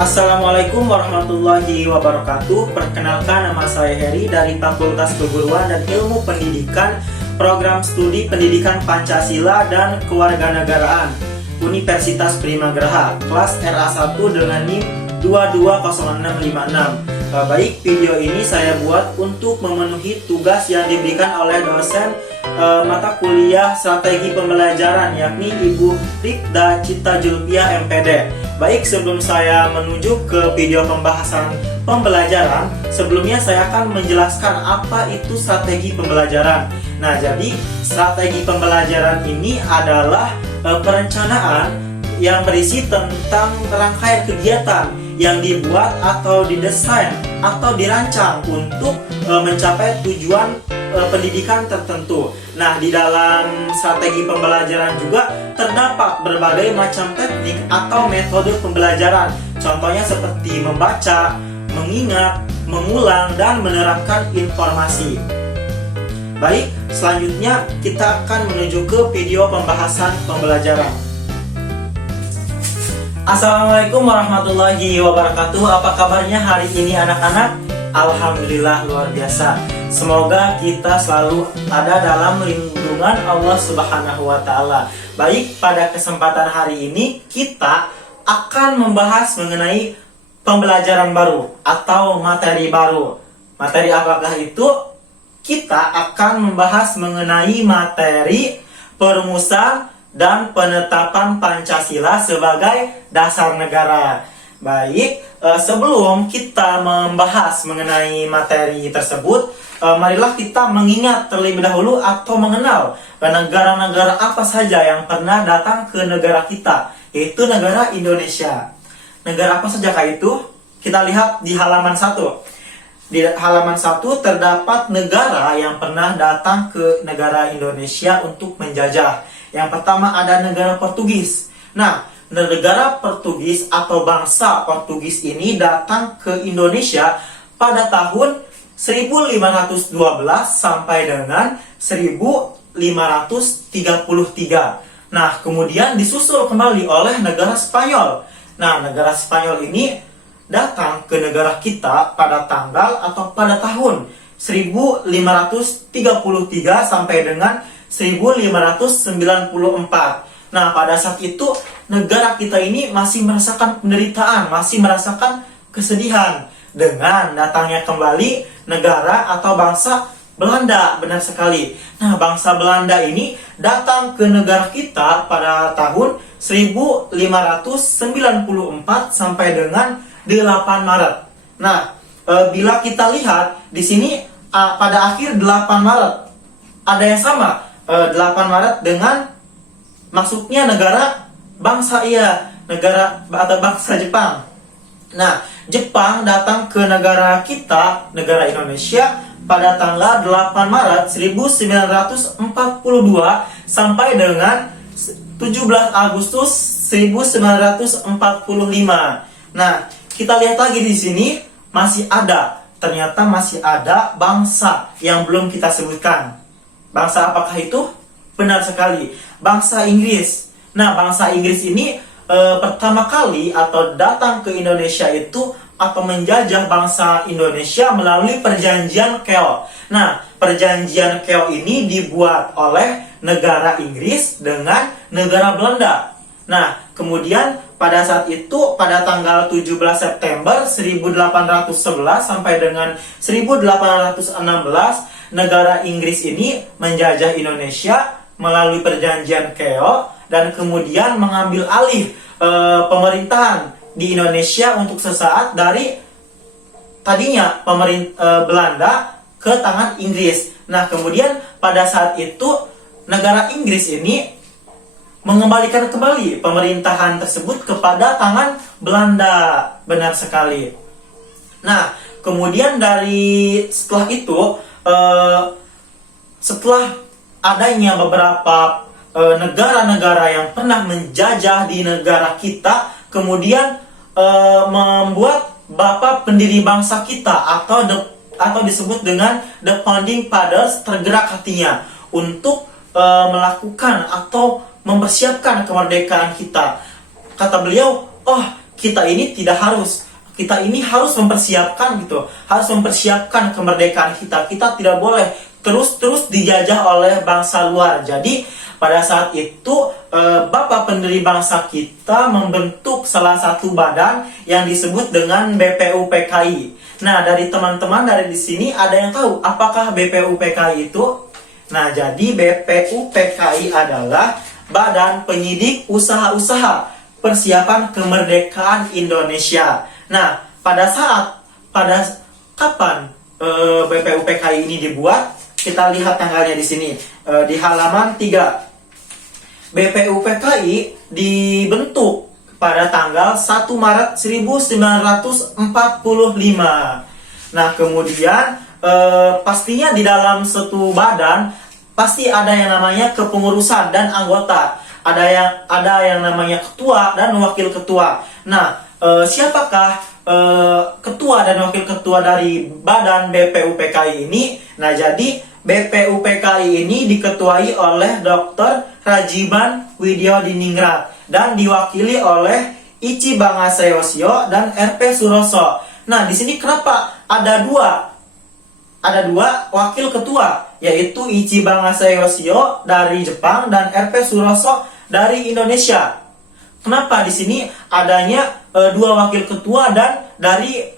Assalamualaikum warahmatullahi wabarakatuh. Perkenalkan, nama saya Heri dari Fakultas Keguruan dan Ilmu Pendidikan, Program Studi Pendidikan Pancasila dan Kewarganegaraan, Universitas Primagraha, kelas RA1 dengan NIM 220656. Baik, video ini saya buat untuk memenuhi tugas yang diberikan oleh dosen mata kuliah strategi pembelajaran, yakni Ibu Rikda Cita Julpia MPD. Baik, sebelum saya menuju ke video pembahasan pembelajaran, sebelumnya saya akan menjelaskan apa itu strategi pembelajaran. Nah, jadi strategi pembelajaran ini adalah perencanaan yang berisi tentang rangkaian kegiatan yang dibuat atau didesain atau dirancang untuk mencapai tujuan pendidikan tertentu. Nah, di dalam strategi pembelajaran juga terdapat berbagai macam teknik atau metode pembelajaran. Contohnya seperti membaca, mengingat, mengulang, dan menerapkan informasi. Baik, selanjutnya kita akan menuju ke video pembahasan pembelajaran. Assalamualaikum warahmatullahi wabarakatuh. Apa kabarnya hari ini anak-anak? Alhamdulillah luar biasa. Semoga kita selalu ada dalam lindungan Allah Subhanahu wa Ta'ala. Baik, pada kesempatan hari ini kita akan membahas mengenai pembelajaran baru atau materi baru. Materi apakah itu? Kita akan membahas mengenai materi perumusan dan penetapan Pancasila sebagai dasar negara. Baik, sebelum kita membahas mengenai materi tersebut, marilah kita mengingat terlebih dahulu atau mengenal negara-negara apa saja yang pernah datang ke negara kita, yaitu negara Indonesia. Negara apa saja itu? Kita lihat di halaman 1. Di halaman 1 terdapat negara yang pernah datang ke negara Indonesia untuk menjajah. Yang pertama ada negara Portugis. Nah, negara Portugis atau bangsa Portugis ini datang ke Indonesia pada tahun 1512 sampai dengan 1533. Nah, kemudian disusul kembali oleh negara Spanyol. Nah, negara Spanyol ini datang ke negara kita pada tanggal atau pada tahun 1533 sampai dengan 1594. Nah, pada saat itu negara kita ini masih merasakan penderitaan, masih merasakan kesedihan dengan datangnya kembali negara atau bangsa Belanda. Benar sekali. Nah, bangsa Belanda ini datang ke negara kita pada tahun 1594 sampai dengan 8 Maret. Nah, bila kita lihat di sini pada akhir 8 Maret ada yang sama. 8 Maret dengan masuknya negara bangsa negara atau bangsa Jepang. Nah, Jepang datang ke negara kita, negara Indonesia pada tanggal 8 Maret 1942 sampai dengan 17 Agustus 1945. Nah, kita lihat lagi di sini ternyata masih ada bangsa yang belum kita sebutkan. Bangsa apakah itu? Benar sekali, bangsa Inggris. Nah, bangsa Inggris ini pertama kali atau datang ke Indonesia itu atau menjajah bangsa Indonesia melalui perjanjian Kehl. Nah, perjanjian Kehl ini dibuat oleh negara Inggris dengan negara Belanda. Nah, kemudian pada saat itu pada tanggal 17 September 1811 sampai dengan 1816 negara Inggris ini menjajah Indonesia melalui perjanjian Kehl dan kemudian mengambil alih pemerintahan di Indonesia untuk sesaat dari tadinya Belanda ke tangan Inggris. Nah, kemudian pada saat itu negara Inggris ini mengembalikan kembali pemerintahan tersebut kepada tangan Belanda. Benar sekali. Nah, kemudian setelah itu, setelah adanya beberapa negara-negara yang pernah menjajah di negara kita, kemudian membuat bapak pendiri bangsa kita atau disebut dengan the founding fathers tergerak hatinya untuk melakukan atau mempersiapkan kemerdekaan kita. Kata beliau, oh, kita ini tidak harus, kita ini harus mempersiapkan gitu, harus mempersiapkan kemerdekaan kita. Kita tidak boleh terus dijajah oleh bangsa luar. Jadi pada saat itu Bapak pendiri bangsa kita membentuk salah satu badan yang disebut dengan BPUPKI. Nah, dari teman-teman dari di sini ada yang tahu apakah BPUPKI itu? Nah, jadi BPUPKI adalah Badan Penyidik Usaha-Usaha Persiapan Kemerdekaan Indonesia. Nah, pada kapan BPUPKI ini dibuat? Kita lihat tanggalnya di sini, di halaman 3. BPUPKI dibentuk pada tanggal 1 Maret 1945. Nah, kemudian pastinya di dalam satu badan pasti ada yang namanya kepengurusan dan anggota. Ada yang namanya ketua dan wakil ketua. Nah, siapakah ketua dan wakil ketua dari badan BPUPKI ini? Nah, jadi BPUPKI ini diketuai oleh Dr. Rajiman Widyodiningrat dan diwakili oleh Ichi Bangasayosio dan RP Suroso. Nah, di sini kenapa ada dua wakil ketua, yaitu Ichi Bangasayosio dari Jepang dan RP Suroso dari Indonesia? Kenapa di sini adanya dua wakil ketua dan dari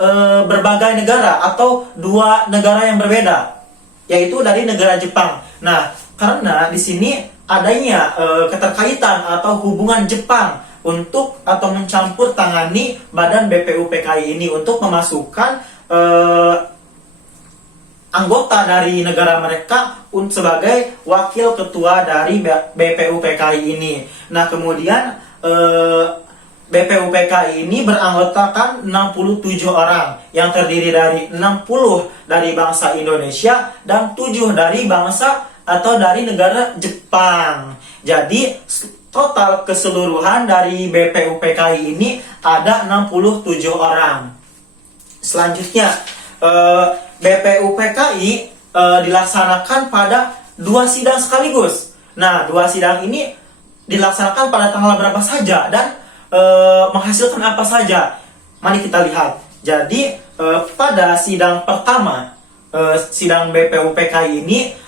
berbagai negara atau dua negara yang berbeda, yaitu dari negara Jepang? Nah, karena di sini adanya keterkaitan atau hubungan Jepang untuk atau mencampur tangani badan BPUPKI ini untuk memasukkan anggota dari negara mereka sebagai wakil ketua dari BPUPKI ini. Nah, kemudian BPUPKI ini beranggotakan 67 orang yang terdiri dari 60 dari bangsa Indonesia dan 7 dari bangsa atau dari negara Jepang. Jadi total keseluruhan dari BPUPKI ini ada 67 orang. Selanjutnya BPUPKI dilaksanakan pada 2 sidang sekaligus. Nah, 2 sidang ini dilaksanakan pada tanggal berapa saja dan menghasilkan apa saja? Mari kita lihat. Jadi pada sidang pertama, sidang BPUPKI ini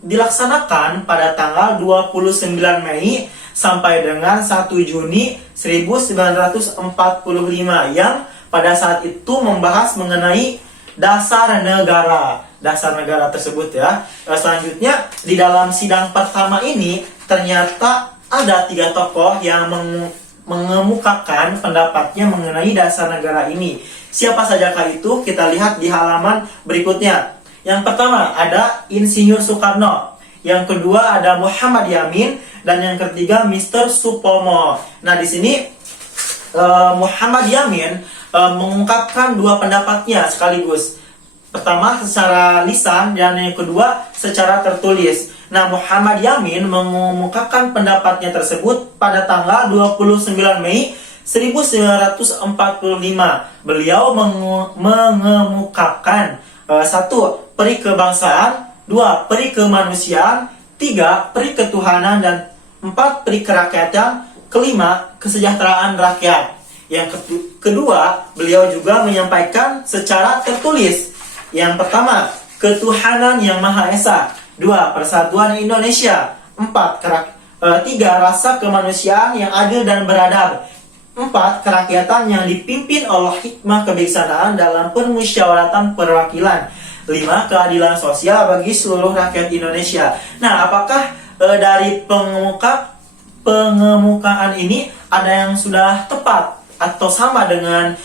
dilaksanakan pada tanggal 29 Mei sampai dengan 1 Juni 1945 yang pada saat itu membahas mengenai dasar negara tersebut ya. Selanjutnya di dalam sidang pertama ini ternyata ada 3 tokoh yang mengemukakan pendapatnya mengenai dasar negara ini. Siapa sajakah itu? Kita lihat di halaman berikutnya. Yang pertama ada Insinyur Soekarno, yang kedua ada Muhammad Yamin, dan yang ketiga Mr. Supomo. Nah, di sini Muhammad Yamin mengungkapkan 2 pendapatnya sekaligus. Pertama secara lisan dan yang kedua secara tertulis. Nah, Muhammad Yamin mengungkapkan pendapatnya tersebut pada tanggal 29 Mei 1945. Beliau mengemukakan 1. Peri kebangsaan, 2. Peri kemanusiaan, 3. Peri ketuhanan, dan 4. Peri kerakyatan, 5. Kesejahteraan rakyat. Yang kedua, beliau juga menyampaikan secara tertulis. Yang pertama, ketuhanan yang Maha Esa, 2. Persatuan Indonesia, 3. Rasa kemanusiaan yang adil dan beradab, 4. Kerakyatan yang dipimpin oleh hikmah kebijaksanaan dalam permusyawaratan perwakilan, 5. Keadilan sosial bagi seluruh rakyat Indonesia. Nah, apakah dari pengemukaan ini ada yang sudah tepat atau sama dengan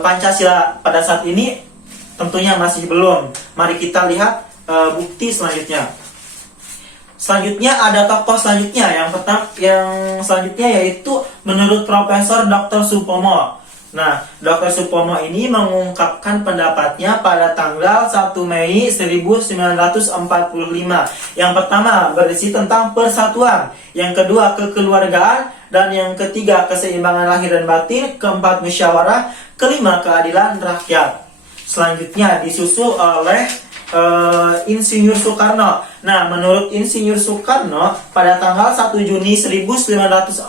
Pancasila pada saat ini? Tentunya masih belum. Mari kita lihat bukti selanjutnya. Selanjutnya ada tokoh selanjutnya. Yang selanjutnya yaitu menurut Profesor Dr. Supomo. Nah, Dr. Supomo ini mengungkapkan pendapatnya pada tanggal 1 Mei 1945. Yang pertama berisi tentang persatuan, yang kedua kekeluargaan, dan yang ketiga keseimbangan lahir dan batin, keempat musyawarah, kelima keadilan rakyat. Selanjutnya disusul oleh Insinyur Soekarno. Nah, menurut Insinyur Soekarno, pada tanggal 1 Juni 1945,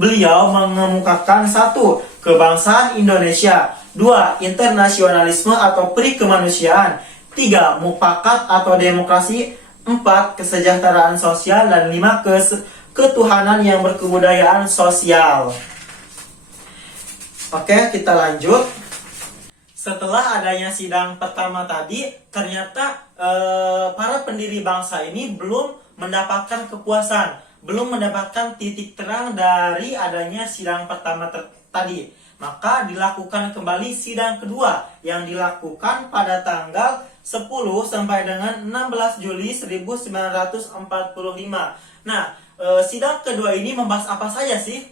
beliau mengemukakan satu, kebangsaan Indonesia, 2, internasionalisme atau peri kemanusiaan, 3, mufakat atau demokrasi, 4, kesejahteraan sosial, dan 5, ketuhanan yang berkebudayaan sosial. Oke, kita lanjut. Setelah adanya sidang pertama tadi, ternyata para pendiri bangsa ini belum mendapatkan kepuasan, belum mendapatkan titik terang dari adanya sidang pertama tadi. Maka dilakukan kembali sidang kedua yang dilakukan pada tanggal 10 sampai dengan 16 Juli 1945. Nah, sidang kedua ini membahas apa saja sih?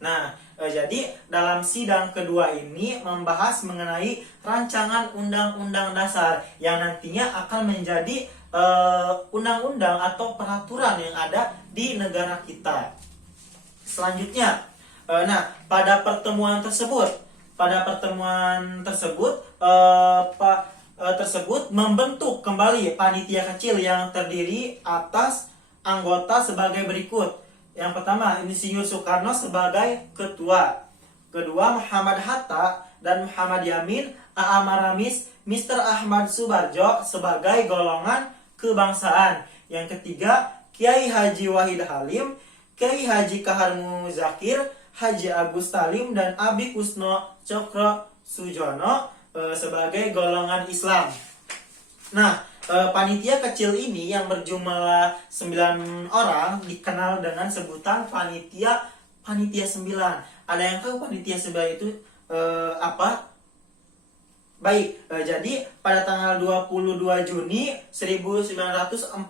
Nah, jadi dalam sidang kedua ini membahas mengenai rancangan undang-undang dasar yang nantinya akan menjadi undang-undang atau peraturan yang ada di negara kita. Selanjutnya, pada pertemuan tersebut membentuk kembali panitia kecil yang terdiri atas anggota sebagai berikut. Yang pertama, Insinyur Soekarno sebagai ketua. Kedua, Muhammad Hatta dan Muhammad Yamin, A.A. Maramis, Mr. Ahmad Subarjo sebagai golongan kebangsaan. Yang ketiga, Kiai Haji Wahid Halim, Kiai Haji Kahar Muzakir, Haji Agus Talim, dan Abi Kusno Cokro Sujono sebagai golongan Islam. Nah, panitia kecil ini yang berjumlah 9 orang dikenal dengan sebutan panitia 9. Ada yang tahu panitia 9 itu apa? Baik, jadi pada tanggal 22 Juni 1945,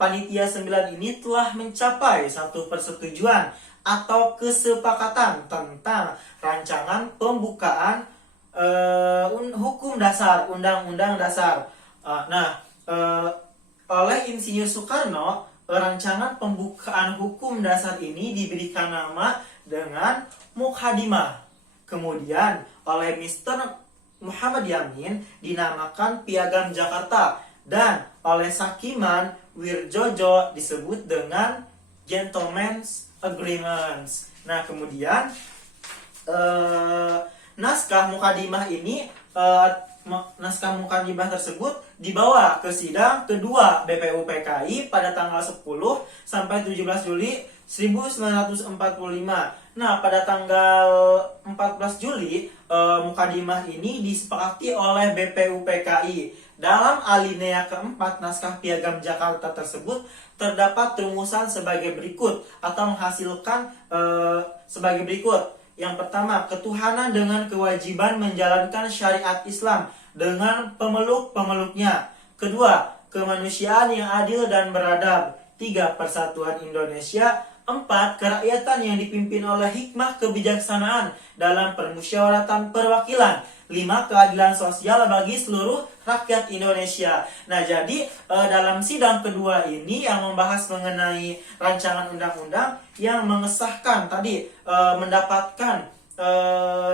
panitia 9 ini telah mencapai satu persetujuan atau kesepakatan tentang rancangan pembukaan hukum dasar, undang-undang dasar. Oleh Insinyur Soekarno, rancangan pembukaan hukum dasar ini diberikan nama dengan Muqaddimah. Kemudian oleh Mr. Muhammad Yamin dinamakan Piagam Jakarta, dan oleh Sakiman Wirjojo disebut dengan Gentleman's Agreements. Nah, kemudian naskah Muqaddimah tersebut dibawa ke sidang kedua BPUPKI pada tanggal 10 sampai 17 Juli 1945. Nah, pada tanggal 14 Juli Muqaddimah ini disepakati oleh BPUPKI. Dalam alinea keempat naskah Piagam Jakarta tersebut terdapat rumusan sebagai berikut atau menghasilkan sebagai berikut. Yang pertama, ketuhanan dengan kewajiban menjalankan syariat Islam dengan pemeluk-pemeluknya. Kedua, kemanusiaan yang adil dan beradab. 3, persatuan Indonesia. 4, kerakyatan yang dipimpin oleh hikmah kebijaksanaan dalam permusyawaratan perwakilan. 5, keadilan sosial bagi seluruh rakyat Indonesia. Nah, jadi dalam sidang kedua ini yang membahas mengenai rancangan undang-undang yang mengesahkan tadi mendapatkan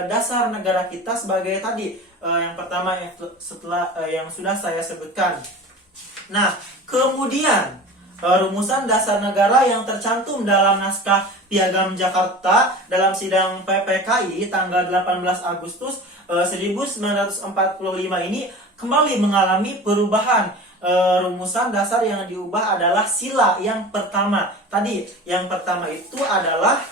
dasar negara kita sebagai tadi yang pertama yang sudah saya sebutkan. Nah, kemudian rumusan dasar negara yang tercantum dalam naskah Piagam Jakarta dalam sidang PPKI tanggal 18 Agustus 1945 ini kembali mengalami perubahan. Rumusan dasar yang diubah adalah sila yang pertama. Tadi yang pertama itu adalah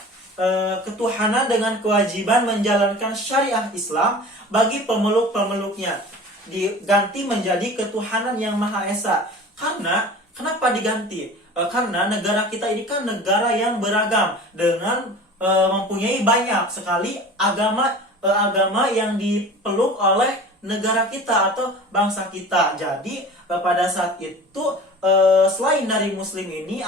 ketuhanan dengan kewajiban menjalankan syariah Islam bagi pemeluk-pemeluknya. Diganti menjadi ketuhanan yang Maha Esa. Kenapa diganti? Karena negara kita ini kan negara yang beragam dengan mempunyai banyak sekali agama yang dipeluk oleh negara kita atau bangsa kita. Jadi pada saat itu selain dari muslim ini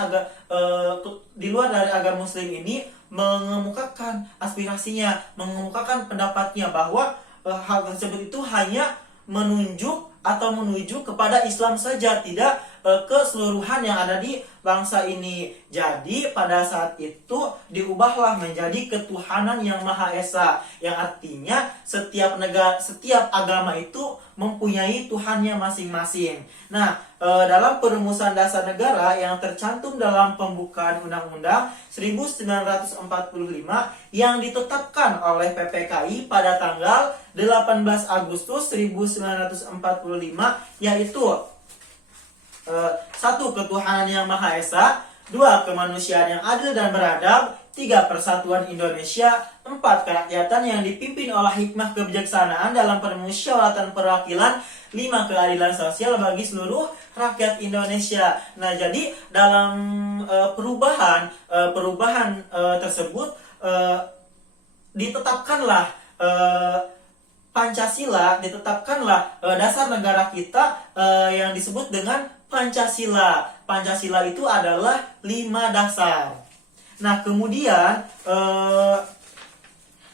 di luar dari agama muslim ini mengemukakan aspirasinya, mengemukakan pendapatnya bahwa hal tersebut itu hanya menunjuk atau menuju kepada Islam saja, tidak keseluruhan yang ada di bangsa ini. Jadi pada saat itu diubahlah menjadi ketuhanan yang Maha Esa, yang artinya setiap agama itu mempunyai Tuhannya masing-masing. Nah, dalam perumusan dasar negara yang tercantum dalam pembukaan Undang-Undang 1945 yang ditetapkan oleh PPKI pada tanggal 18 Agustus 1945, yaitu 1. Ketuhanan yang Maha Esa, 2. Kemanusiaan yang adil dan beradab, 3. Persatuan Indonesia, 4. Kerakyatan yang dipimpin oleh hikmah kebijaksanaan dalam permusyawaratan perwakilan, 5. Keadilan sosial bagi seluruh rakyat Indonesia. Nah, jadi dalam perubahan tersebut ditetapkanlah Pancasila, ditetapkanlah dasar negara kita yang disebut dengan Pancasila. Pancasila itu adalah 5 dasar. Nah, kemudian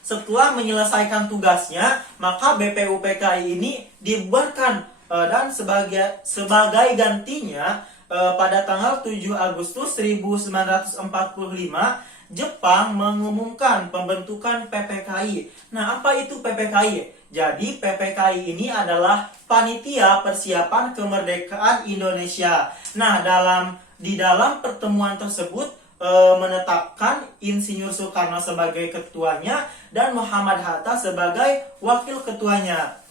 setelah menyelesaikan tugasnya, maka BPUPKI ini dibubarkan dan sebagai gantinya pada tanggal 7 Agustus 1945 Jepang mengumumkan pembentukan PPKI. Nah, apa itu PPKI? Jadi PPKI ini adalah Panitia Persiapan Kemerdekaan Indonesia. Nah, di dalam pertemuan tersebut menetapkan Insinyur Soekarno sebagai ketuanya dan Muhammad Hatta sebagai wakil ketuanya.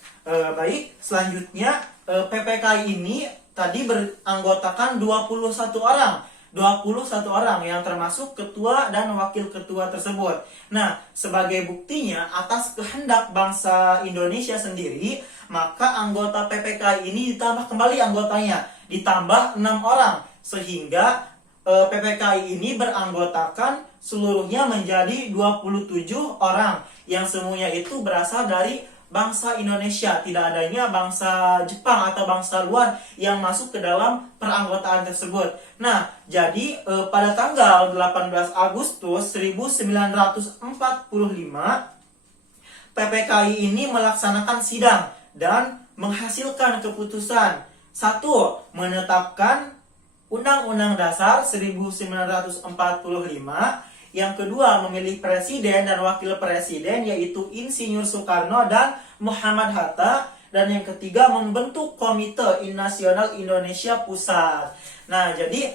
Baik, selanjutnya PPKI ini tadi beranggotakan 21 orang. 21 orang yang termasuk ketua dan wakil ketua tersebut. Nah, sebagai buktinya atas kehendak bangsa Indonesia sendiri, maka anggota PPKI ini ditambah kembali anggotanya, ditambah 6 orang, sehingga PPKI ini beranggotakan seluruhnya menjadi 27 orang yang semuanya itu berasal dari bangsa Indonesia, tidak adanya bangsa Jepang atau bangsa luar yang masuk ke dalam peranggotaan tersebut. Nah, jadi pada tanggal 18 Agustus 1945 PPKI ini melaksanakan sidang dan menghasilkan keputusan. 1. Menetapkan Undang-Undang Dasar 1945. Yang kedua, memilih presiden dan wakil presiden, yaitu Insinyur Soekarno dan Muhammad Hatta. Dan yang ketiga, membentuk Komite Nasional Indonesia Pusat. Nah, jadi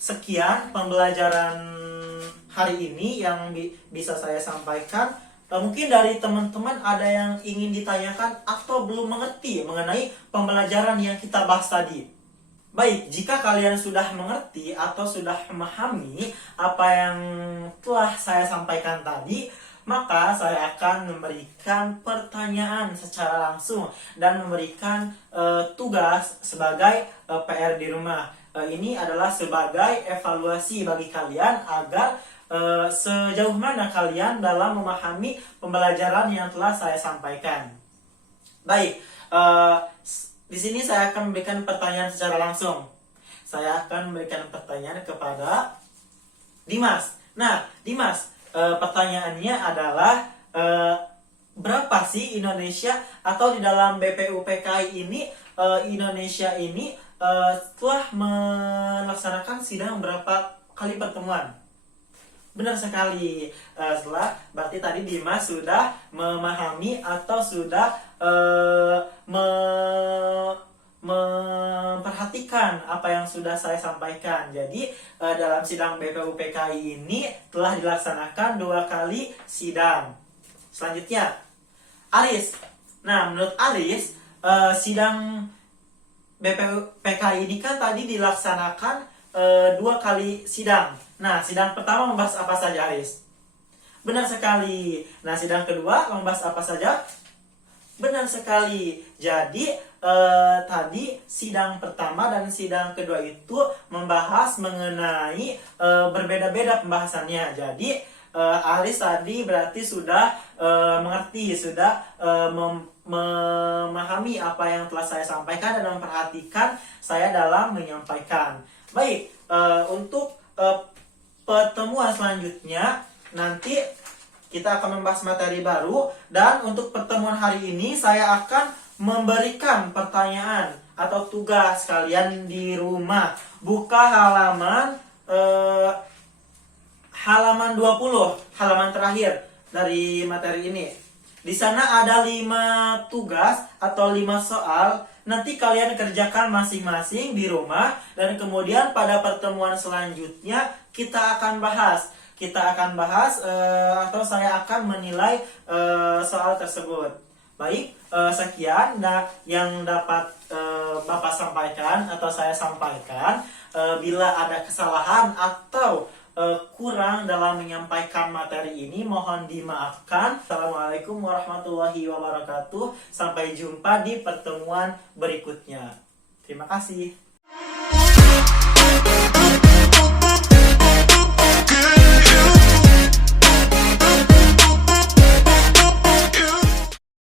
sekian pembelajaran hari ini yang bisa saya sampaikan. Mungkin dari teman-teman ada yang ingin ditanyakan atau belum mengerti mengenai pembelajaran yang kita bahas tadi. Baik, jika kalian sudah mengerti atau sudah memahami apa yang telah saya sampaikan tadi, maka saya akan memberikan pertanyaan secara langsung dan memberikan tugas sebagai PR di rumah. Ini adalah sebagai evaluasi bagi kalian agar sejauh mana kalian dalam memahami pembelajaran yang telah saya sampaikan. Baik, di sini saya akan memberikan pertanyaan secara langsung. Saya akan memberikan pertanyaan kepada Dimas. Nah, Dimas, pertanyaannya adalah berapa sih Indonesia atau di dalam BPUPKI ini Indonesia ini telah melaksanakan sidang berapa kali pertemuan? Benar sekali. Setelah berarti tadi Dimas sudah memahami atau sudah memperhatikan apa yang sudah saya sampaikan. Jadi dalam sidang BPUPKI ini telah dilaksanakan 2 kali sidang. Selanjutnya, Aris. Nah, menurut Aris, sidang BPUPKI ini kan tadi dilaksanakan 2 kali sidang. Nah, sidang pertama membahas apa saja, Aris? Benar sekali. Nah, sidang kedua membahas apa saja? Benar sekali. Jadi tadi sidang pertama dan sidang kedua itu membahas mengenai berbeda-beda pembahasannya. Jadi Aris tadi berarti sudah mengerti, sudah memahami apa yang telah saya sampaikan dan memperhatikan saya dalam menyampaikan. Baik, untuk pertemuan selanjutnya nanti kita akan membahas materi baru, dan untuk pertemuan hari ini saya akan memberikan pertanyaan atau tugas kalian di rumah. Buka halaman 20, halaman terakhir dari materi ini. Di sana ada 5 tugas atau 5 soal. Nanti kalian kerjakan masing-masing di rumah dan kemudian pada pertemuan selanjutnya kita akan bahas. Atau saya akan menilai soal tersebut. Baik, sekian yang dapat Bapak sampaikan atau saya sampaikan. Bila ada kesalahan atau kurang dalam menyampaikan materi ini, mohon dimaafkan. Assalamualaikum warahmatullahi wabarakatuh. Sampai jumpa di pertemuan berikutnya. Terima kasih.